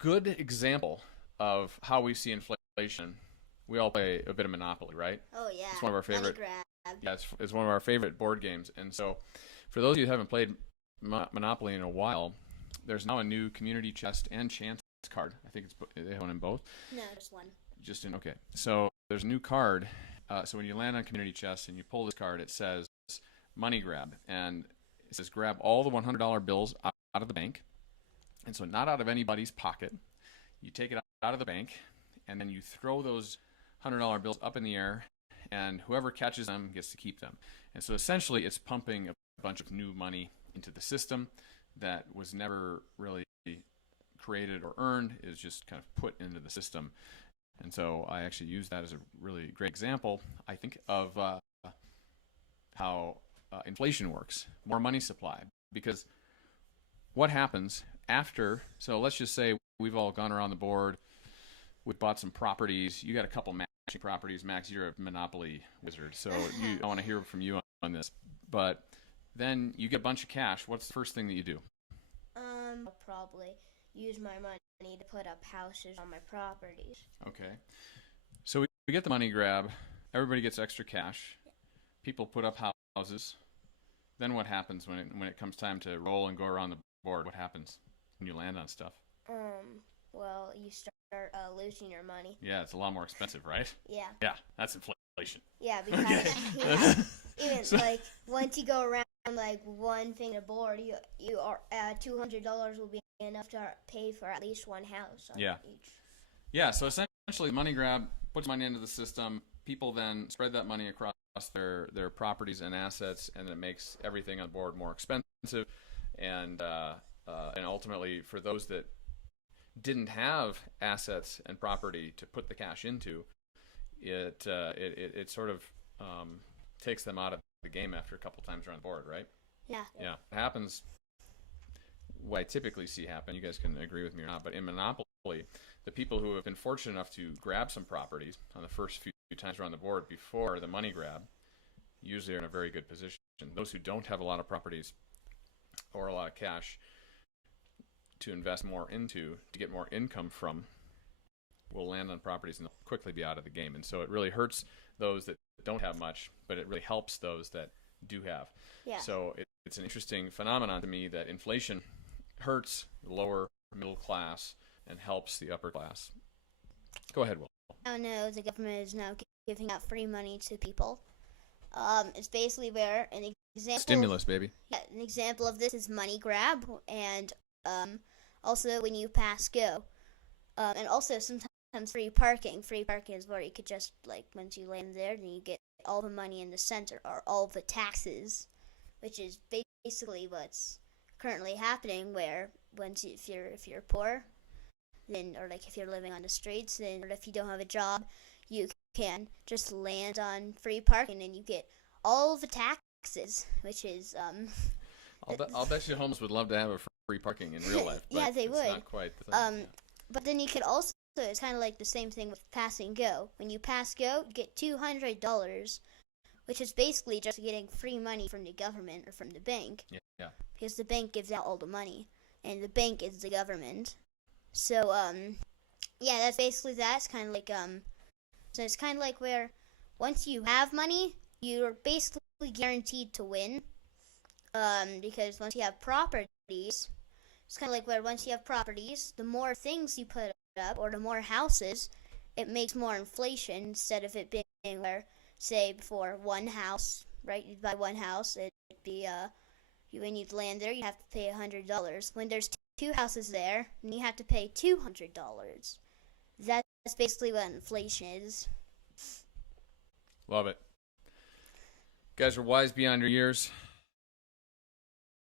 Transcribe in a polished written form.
good example of how we see inflation. We all play a bit of Monopoly, right? Oh yeah. It's one of our favorite. Money grab. Yeah, it's one of our favorite board games. And so, for those of you who haven't played Monopoly in a while, there's now a new community chest and chance card. I think they have one in both. No, just one. Just in okay. So there's a new card. So when you land on community chest and you pull this card, it says money grab, and it says grab all the $100 bills out of the bank, and so not out of anybody's pocket. You take it out of the bank, and then you throw those $100 bills up in the air, and whoever catches them gets to keep them. And so essentially, it's pumping a bunch of new money into the system that was never really created or earned. It was just kind of put into the system. And so I actually use that as a really great example, I think, of how inflation works, more money supply. Because what happens after, so let's just say we've all gone around the board, we've bought some properties, you got a couple matching properties. Max, you're a Monopoly wizard, so I want to hear from you on this. But then you get a bunch of cash. What's the first thing that you do? I'll probably use my money to put up houses on my properties. Okay. So we get the money grab. Everybody gets extra cash. People put up houses. Then what happens when it comes time to roll and go around the board? What happens when you land on stuff? Well, you start losing your money. Yeah, it's a lot more expensive, right? Yeah. Yeah, that's inflation. Yeah, because even like once you go around like one thing to board, you are $200 will be enough to pay for at least one house. On each. Yeah. So essentially, money grab puts money into the system. People then spread that money across their properties and assets, and it makes everything on board more expensive. And ultimately, for those that didn't have assets and property to put the cash into, it sort of takes them out of the game after a couple times around the board, right? Yeah. Yeah. It happens. What I typically see happen, you guys can agree with me or not, but in Monopoly, the people who have been fortunate enough to grab some properties on the first few times around the board before the money grab usually are in a very good position. Those who don't have a lot of properties or a lot of cash to invest more into, to get more income from, will land on properties and they'll quickly be out of the game. And so it really hurts those that don't have much, but it really helps those that do have. Yeah. So it's an interesting phenomenon to me that inflation hurts the lower middle class and helps the upper class. Go ahead, Will. I don't know, the government is now giving out free money to people. It's basically where an example... Stimulus, baby. Yeah, an example of this is money grab, and also when you pass go. And also sometimes free parking. Free parking is where you could just, like, once you land there, then you get all the money in the center, or all the taxes, which is basically what's currently happening, where if you're poor, then, or like if you're living on the streets, then, or if you don't have a job, you can just land on free parking and you get all the taxes, which is I'll bet you homeless would love to have a free parking in real life. But yeah, they would. Not quite the thing. But then you could also, it's kind of like the same thing with pass and go. When you pass go, you get $200, which is basically just getting free money from the government or from the bank. Yeah. Because the bank gives out all the money, and the bank is the government. So yeah, that's basically that. It's kind of like so it's kind of like where once you have money, you're basically guaranteed to win. Because once you have properties, it's kind of like where once you have properties, the more things you put up or the more houses, it makes more inflation instead of it being where, say, before one house, right? You'd buy one house, it'd be when you'd land there, you have to pay $100. When there's two houses there, then you have to pay $200. That's basically what inflation is. Love it. Guys are wise beyond your years.